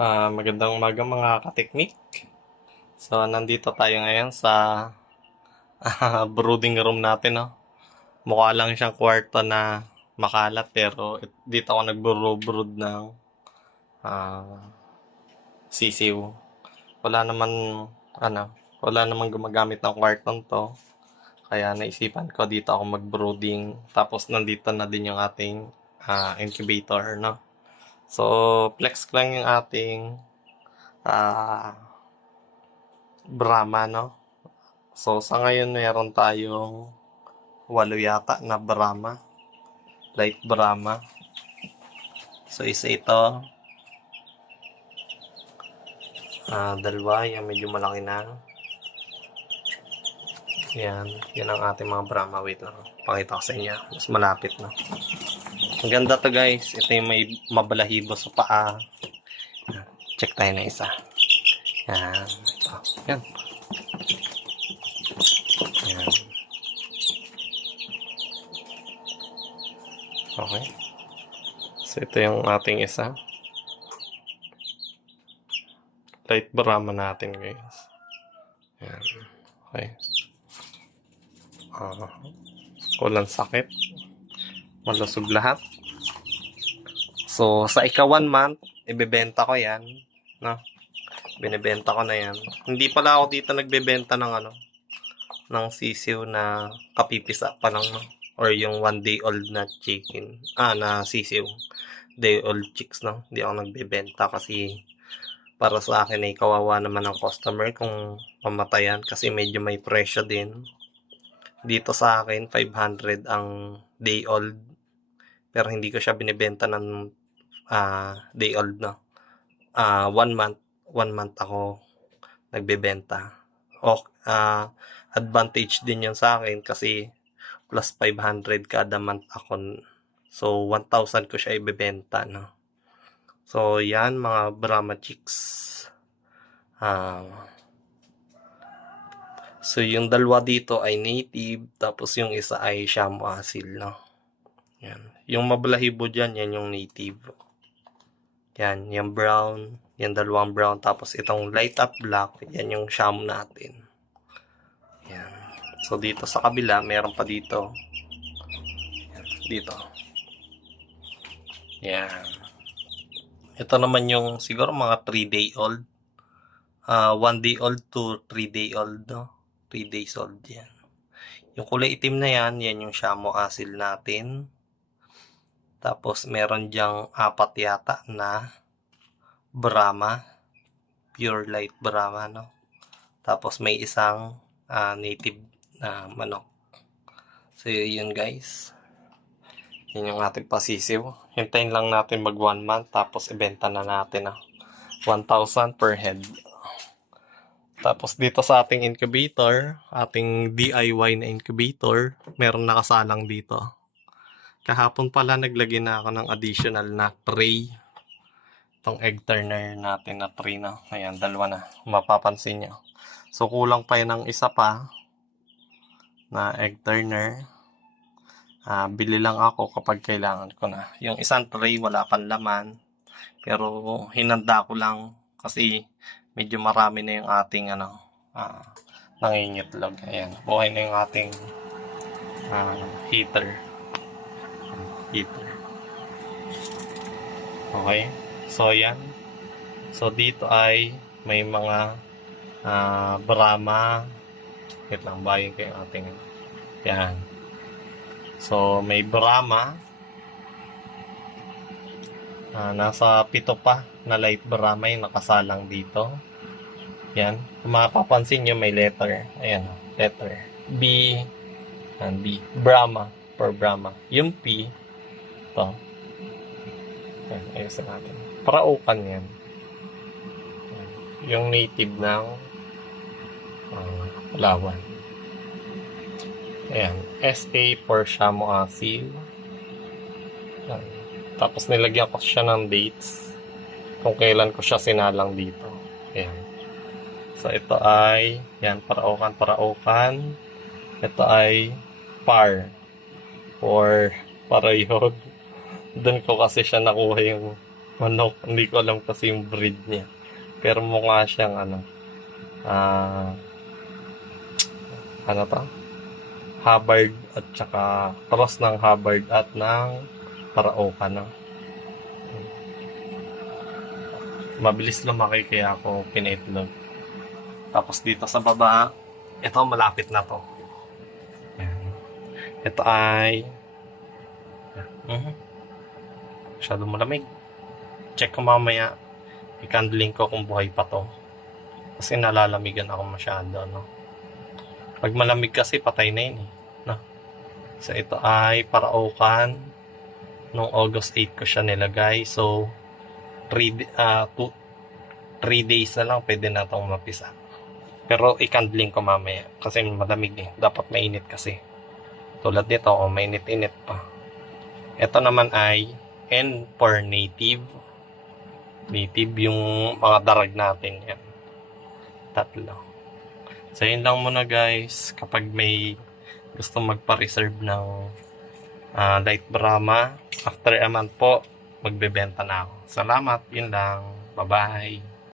Magandang umaga mga kateknik. So, nandito tayo ngayon sa brooding room natin, no? Mukha lang siyang kwarto na makalat pero dito ako nagbo-brood ng ah, sisiw. Wala naman, ano, wala naman gumagamit ng kwartong to. Kaya naisipan ko dito ako mag-brooding. Tapos nandito na din yung ating incubator, no? So, flex ko lang yung ating ah, Brahma, no? So, sa ngayon meron tayong 8 yata na Brahma, light Brahma. So, isa ito, dalawa, yan medyo malaki na. Yan ang ating mga Brahma. Wait lang, pakita ko sa inyo. Mas malapit na. Ang ganda to guys. Ito yung may mabalahibo sa paa. Check tayo na isa. Yan, ito. Yan. Yan. Okay. So, ito yung ating isa. Light Brahma natin guys. Yan. Okay. Walang sakit. Malusog lahat. So, sa ika 1 month, ibebenta ko yan. No? Binibenta ko na yan. Hindi pala ako dito nagbebenta ng sisiw na kapipisa pa lang, no? Or yung 1 day old na chicken. Na sisiw. Day old chicks, no? Hindi ako nagbebenta kasi para sa akin ay kawawa naman ang customer kung mamatayan kasi medyo may presyo din. Dito sa akin, 500 ang day old. Pero hindi ko siya binibenta ng day old, no? 1 month. 1 month ako nagbebenta. Advantage din yun sa akin kasi plus 500 kada month ako. So, 1,000 ko siya ibebenta, no? So, yan mga Brahma chicks. So, yung dalawa dito ay native, tapos yung isa ay Shamu Asil, no? Yan. Yung mabalahibo dyan, yan yung native. Yan, yung brown, yung dalawang brown, tapos itong light up black, yan yung Shamu natin. Yan. So, dito sa kabila, meron pa dito. Yan, dito. Yan. Ito naman yung siguro mga 3 day old. 1 day old to 3 day old, no? 3 days old yan. Yung kulay itim na yan yung Shamu Asil natin. Tapos meron dyang 4 yata na Brahma. Pure light Brahma, no? Tapos may isang native na manok. So yun guys. Yun yung ating pasisiw. Hintayin lang natin mag 1 month tapos ibenta na natin 1,000 per head. Tapos dito sa ating incubator, ating DIY na incubator, meron nakasalang dito. Kahapon pala naglagay na ako ng additional na tray. Itong egg turner natin na tray na. Ayan, dalawa na. Mapapansin nyo. So kulang pa yun ng isa pa na egg turner. Bili lang ako kapag kailangan ko na. Yung isang tray wala pang laman. Pero hinanda ko lang kasi medyo marami na yung ating nangingitlog. Ayan, buhay na yung ating heater. Okay. So, yan. So, dito ay may mga Brahma. Wait lang, bayin ko yung ating yan. So, may Brahma. Nasa 7 pa na light Brahma yung nakasalang dito. Yan. Kung mapapansin nyo, may letter. Ayan, letter. B and B. Brahma. For Brahma. Yung P, ito. Ayan, ayusin natin. Paraukan yan. Yung native ng Palawan. Ayan. SA for Shamu Asil. Ayan. Tapos nilagyan ko siya ng dates kung kailan ko siya sinalang dito. Ayan. So ito ay yan, paraukan. Ito ay par or parayog. Doon ko kasi siya nakuha yung Manok, hindi ko alam kasi yung breed niya. Pero mukha siyang ah, ano to? Hubbard at saka cross ng Hubbard at ng Paraoka, no? Mabilis lumaki kaya ako pinaitlog. Tapos dito sa baba, ito malapit na to. Yan. Ito ay mhm, masyado malamig. Check ko mamaya. I-candling ko kung buhay pa to. Kasi nalalamigan ako masyado, no? Pag malamig kasi, patay na yun, eh. No? So, ito ay Paraokan. Nung August 8 ko siya nilagay. So, 3 days na lang pwede na itong mapisa. Pero i-candling ko mamaya. Kasi malamig eh. Dapat mainit kasi. Tulad nito, mainit-init pa. Ito naman ay N for native. Native yung mga darag natin. Yan. Tatlo. So, yun lang muna guys. Kapag may gusto magpa-reserve ng Light Brahma, after a month po, magbebenta na ako. Salamat. Yun lang. Bye-bye.